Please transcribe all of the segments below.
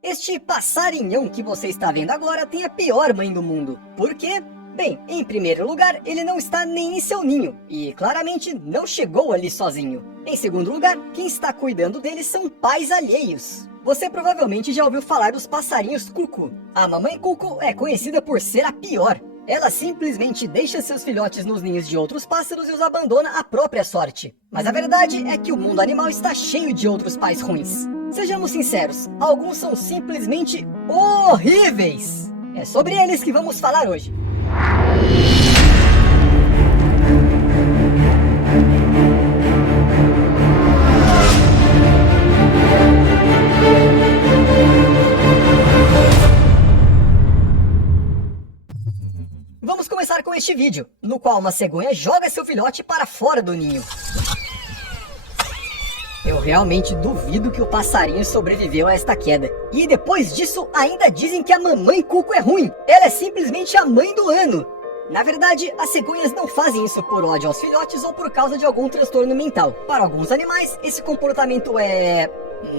Este passarinhão que você está vendo agora tem a pior mãe do mundo. Por quê? Bem, em primeiro lugar, ele não está nem em seu ninho e claramente não chegou ali sozinho. Em segundo lugar, quem está cuidando dele são pais alheios. Você provavelmente já ouviu falar dos passarinhos cuco. A mamãe cuco é conhecida por ser a pior. Ela simplesmente deixa seus filhotes nos ninhos de outros pássaros e os abandona à própria sorte. Mas a verdade é que o mundo animal está cheio de outros pais ruins. Sejamos sinceros, alguns são simplesmente horríveis. É sobre eles que vamos falar hoje. Vamos começar com este vídeo, no qual uma cegonha joga seu filhote para fora do ninho. Eu realmente duvido que o passarinho sobreviveu a esta queda. E depois disso, ainda dizem que a mamãe cuco é ruim. Ela é simplesmente a mãe do ano. Na verdade, as cegonhas não fazem isso por ódio aos filhotes ou por causa de algum transtorno mental. Para alguns animais, esse comportamento é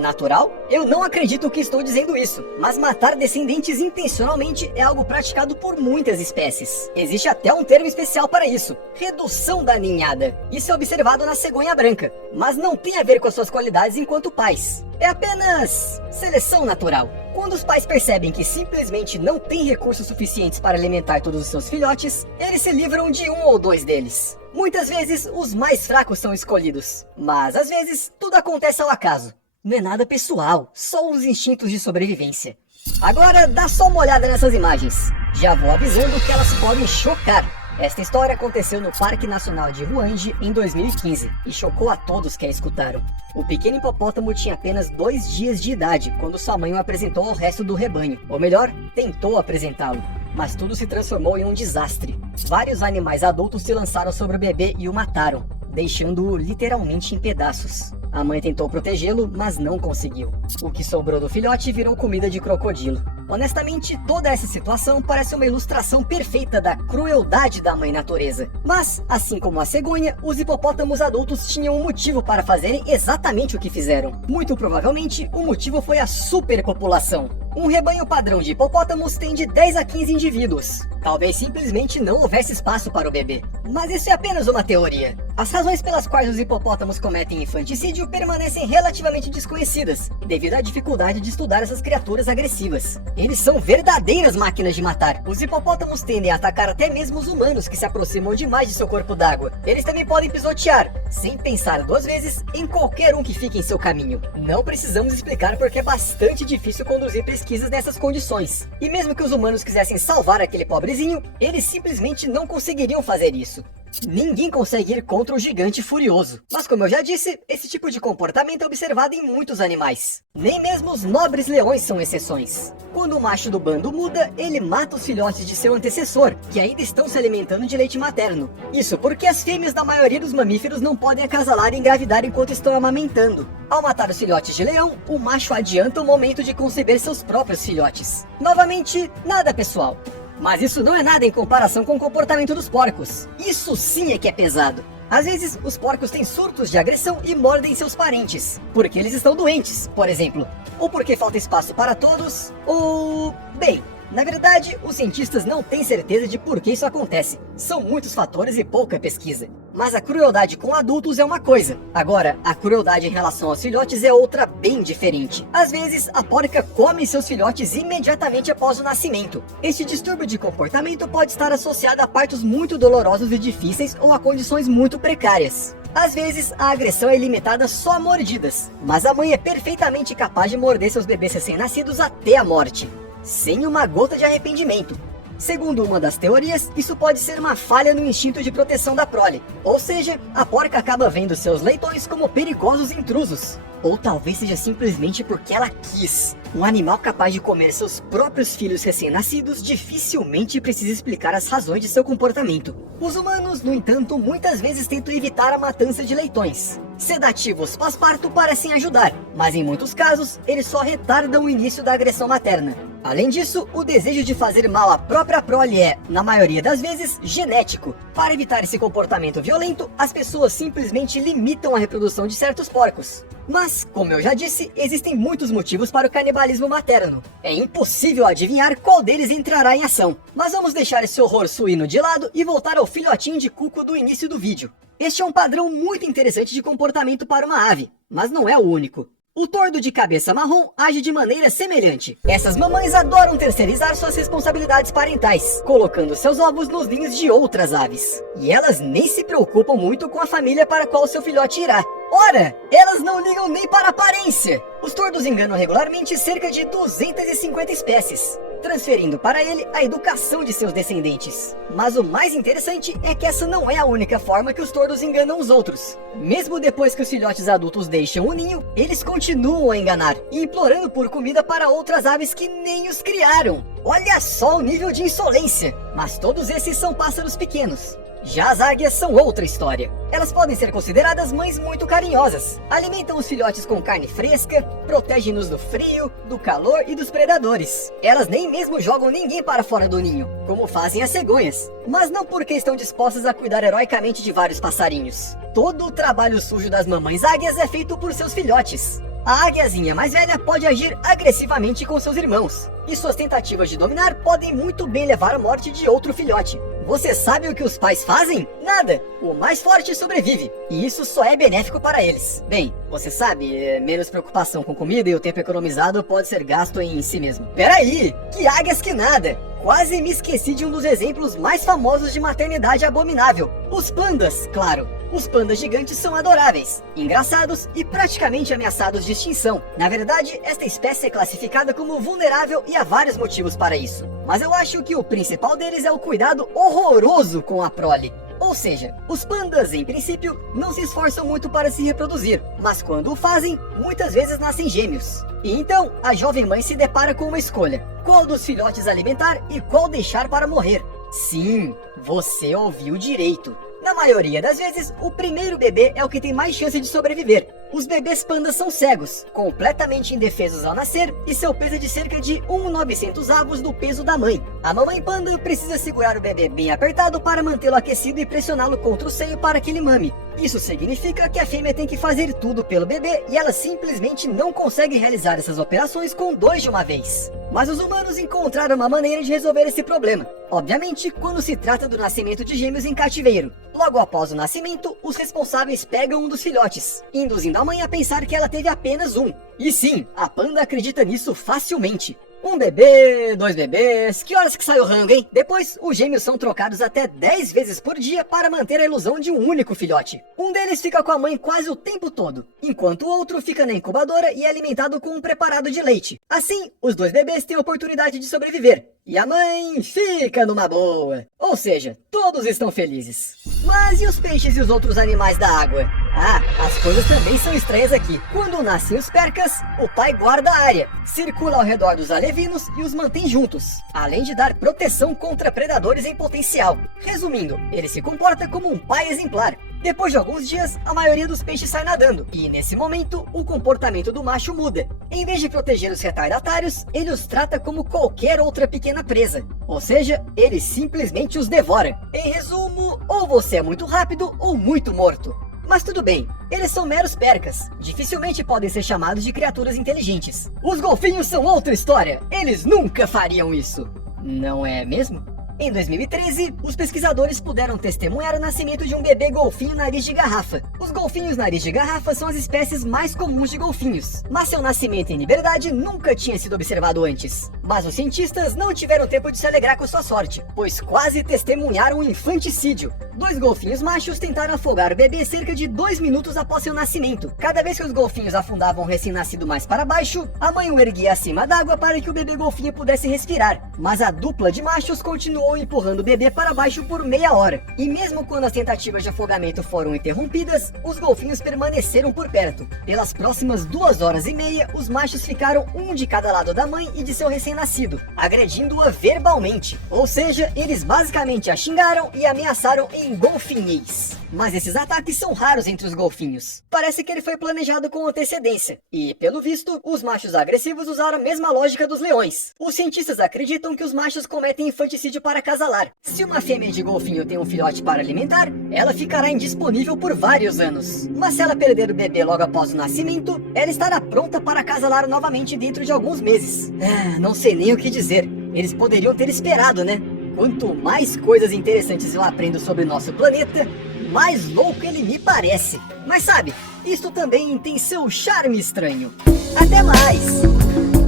natural? Eu não acredito que estou dizendo isso, mas matar descendentes intencionalmente é algo praticado por muitas espécies. Existe até um termo especial para isso: redução da ninhada. Isso é observado na cegonha branca, mas não tem a ver com as suas qualidades enquanto pais. É apenas seleção natural. Quando os pais percebem que simplesmente não têm recursos suficientes para alimentar todos os seus filhotes, eles se livram de um ou dois deles. Muitas vezes, os mais fracos são escolhidos, mas às vezes, tudo acontece ao acaso. Não é nada pessoal, só os instintos de sobrevivência. Agora, dá só uma olhada nessas imagens. Já vou avisando que elas podem chocar. Esta história aconteceu no Parque Nacional de Ruande em 2015 e chocou a todos que a escutaram. O pequeno hipopótamo tinha apenas 2 dias de idade quando sua mãe o apresentou ao resto do rebanho. Ou melhor, tentou apresentá-lo. Mas tudo se transformou em um desastre. Vários animais adultos se lançaram sobre o bebê e o mataram, deixando-o literalmente em pedaços. A mãe tentou protegê-lo, mas não conseguiu. O que sobrou do filhote virou comida de crocodilo. Honestamente, toda essa situação parece uma ilustração perfeita da crueldade da mãe natureza. Mas, assim como a cegonha, os hipopótamos adultos tinham um motivo para fazerem exatamente o que fizeram. Muito provavelmente, o motivo foi a superpopulação. Um rebanho padrão de hipopótamos tem de 10 a 15 indivíduos. Talvez simplesmente não houvesse espaço para o bebê. Mas isso é apenas uma teoria. As razões pelas quais os hipopótamos cometem infanticídio permanecem relativamente desconhecidas, devido à dificuldade de estudar essas criaturas agressivas. Eles são verdadeiras máquinas de matar. Os hipopótamos tendem a atacar até mesmo os humanos que se aproximam demais de seu corpo d'água. Eles também podem pisotear, sem pensar 2 vezes, em qualquer um que fique em seu caminho. Não precisamos explicar porque é bastante difícil conduzir pesquisas nessas condições. E mesmo que os humanos quisessem salvar aquele pobrezinho, eles simplesmente não conseguiriam fazer isso. Ninguém consegue ir contra o gigante furioso. Mas como eu já disse, esse tipo de comportamento é observado em muitos animais. Nem mesmo os nobres leões são exceções. Quando o macho do bando muda, ele mata os filhotes de seu antecessor, que ainda estão se alimentando de leite materno. Isso porque as fêmeas da maioria dos mamíferos não podem acasalar e engravidar enquanto estão amamentando. Ao matar os filhotes de leão, o macho adianta o momento de conceber seus próprios filhotes. Novamente, nada pessoal. Mas isso não é nada em comparação com o comportamento dos porcos. Isso sim é que é pesado. Às vezes, os porcos têm surtos de agressão e mordem seus parentes, porque eles estão doentes, por exemplo. Ou porque falta espaço para todos, ou... bem, na verdade, os cientistas não têm certeza de por que isso acontece. São muitos fatores e pouca pesquisa. Mas a crueldade com adultos é uma coisa. Agora, a crueldade em relação aos filhotes é outra bem diferente. Às vezes, a porca come seus filhotes imediatamente após o nascimento. Este distúrbio de comportamento pode estar associado a partos muito dolorosos e difíceis ou a condições muito precárias. Às vezes, a agressão é limitada só a mordidas, mas a mãe é perfeitamente capaz de morder seus bebês recém-nascidos até a morte, sem uma gota de arrependimento. Segundo uma das teorias, isso pode ser uma falha no instinto de proteção da prole. Ou seja, a porca acaba vendo seus leitões como perigosos intrusos. Ou talvez seja simplesmente porque ela quis. Um animal capaz de comer seus próprios filhos recém-nascidos dificilmente precisa explicar as razões de seu comportamento. Os humanos, no entanto, muitas vezes tentam evitar a matança de leitões. Sedativos pós-parto parecem ajudar, mas em muitos casos, eles só retardam o início da agressão materna. Além disso, o desejo de fazer mal à própria prole é, na maioria das vezes, genético. Para evitar esse comportamento violento, as pessoas simplesmente limitam a reprodução de certos porcos. Mas, como eu já disse, existem muitos motivos para o canibalismo materno. É impossível adivinhar qual deles entrará em ação. Mas vamos deixar esse horror suíno de lado e voltar ao filhotinho de cuco do início do vídeo. Este é um padrão muito interessante de comportamento para uma ave, mas não é o único. O tordo de cabeça marrom age de maneira semelhante. Essas mamães adoram terceirizar suas responsabilidades parentais, colocando seus ovos nos ninhos de outras aves. E elas nem se preocupam muito com a família para a qual seu filhote irá. Ora, elas não ligam nem para a aparência! Os tordos enganam regularmente cerca de 250 espécies, transferindo para ele a educação de seus descendentes. Mas o mais interessante é que essa não é a única forma que os tordos enganam os outros. Mesmo depois que os filhotes adultos deixam o ninho, eles continuam a enganar, implorando por comida para outras aves que nem os criaram. Olha só o nível de insolência! Mas todos esses são pássaros pequenos. Já as águias são outra história. Elas podem ser consideradas mães muito carinhosas. Alimentam os filhotes com carne fresca, protegem-nos do frio, do calor e dos predadores. Elas nem mesmo jogam ninguém para fora do ninho, como fazem as cegonhas. Mas não porque estão dispostas a cuidar heroicamente de vários passarinhos. Todo o trabalho sujo das mamães águias é feito por seus filhotes. A águiazinha mais velha pode agir agressivamente com seus irmãos, e suas tentativas de dominar podem muito bem levar à morte de outro filhote. Você sabe o que os pais fazem? Nada! O mais forte sobrevive, e isso só é benéfico para eles. Bem, você sabe, menos preocupação com comida e o tempo economizado pode ser gasto em si mesmo. Peraí, que águias que nada! Quase me esqueci de um dos exemplos mais famosos de maternidade abominável. Os pandas, claro. Os pandas gigantes são adoráveis, engraçados e praticamente ameaçados de extinção. Na verdade, esta espécie é classificada como vulnerável e há vários motivos para isso. Mas eu acho que o principal deles é o cuidado horroroso com a prole. Ou seja, os pandas, em princípio, não se esforçam muito para se reproduzir, mas quando o fazem, muitas vezes nascem gêmeos. E então, a jovem mãe se depara com uma escolha: qual dos filhotes alimentar e qual deixar para morrer. Sim, você ouviu direito. Na maioria das vezes, o primeiro bebê é o que tem mais chance de sobreviver. Os bebês pandas são cegos, completamente indefesos ao nascer, e seu peso é de cerca de 1/900 avos do peso da mãe. A mamãe panda precisa segurar o bebê bem apertado para mantê-lo aquecido e pressioná-lo contra o seio para que ele mame. Isso significa que a fêmea tem que fazer tudo pelo bebê e ela simplesmente não consegue realizar essas operações com dois de uma vez. Mas os humanos encontraram uma maneira de resolver esse problema. Obviamente, quando se trata do nascimento de gêmeos em cativeiro. Logo após o nascimento, os responsáveis pegam um dos filhotes, induzindo a mãe a pensar que ela teve apenas um. E sim, a panda acredita nisso facilmente. Um bebê, 2 bebês, que horas que sai o rango, hein? Depois, os gêmeos são trocados até 10 vezes por dia para manter a ilusão de um único filhote. Um deles fica com a mãe quase o tempo todo, enquanto o outro fica na incubadora e é alimentado com um preparado de leite. Assim, os 2 bebês têm a oportunidade de sobreviver. E a mãe fica numa boa. Ou seja, todos estão felizes. Mas e os peixes e os outros animais da água? Ah, as coisas também são estranhas aqui. Quando nascem os percas, o pai guarda a área, circula ao redor dos alevinos e os mantém juntos, além de dar proteção contra predadores em potencial. Resumindo, ele se comporta como um pai exemplar. Depois de alguns dias, a maioria dos peixes sai nadando, e nesse momento, o comportamento do macho muda. Em vez de proteger os retardatários, ele os trata como qualquer outra pequena presa. Ou seja, ele simplesmente os devora. Em resumo, ou você é muito rápido ou muito morto. Mas tudo bem, eles são meros percas, dificilmente podem ser chamados de criaturas inteligentes. Os golfinhos são outra história, eles nunca fariam isso. Não é mesmo? Em 2013, os pesquisadores puderam testemunhar o nascimento de um bebê golfinho nariz de garrafa. Os golfinhos nariz de garrafa são as espécies mais comuns de golfinhos, mas seu nascimento em liberdade nunca tinha sido observado antes. Mas os cientistas não tiveram tempo de se alegrar com sua sorte, pois quase testemunharam um infanticídio. 2 golfinhos machos tentaram afogar o bebê cerca de 2 minutos após seu nascimento. Cada vez que os golfinhos afundavam o recém-nascido mais para baixo, a mãe o erguia acima d'água para que o bebê golfinho pudesse respirar. Mas a dupla de machos continuou continuou empurrando o bebê para baixo por meia hora. E mesmo quando as tentativas de afogamento foram interrompidas, os golfinhos permaneceram por perto. Pelas próximas 2 horas e meia, os machos ficaram um de cada lado da mãe e de seu recém-nascido, agredindo-a verbalmente. Ou seja, eles basicamente a xingaram e ameaçaram em golfinhês. Mas esses ataques são raros entre os golfinhos. Parece que ele foi planejado com antecedência. E, pelo visto, os machos agressivos usaram a mesma lógica dos leões. Os cientistas acreditam que os machos cometem infanticídio para acasalar. Se uma fêmea de golfinho tem um filhote para alimentar, ela ficará indisponível por vários anos. Mas se ela perder o bebê logo após o nascimento, ela estará pronta para acasalar novamente dentro de alguns meses. Não sei nem o que dizer. Eles poderiam ter esperado, né? Quanto mais coisas interessantes eu aprendo sobre nosso planeta, mais louco ele me parece. Mas sabe, isto também tem seu charme estranho. Até mais!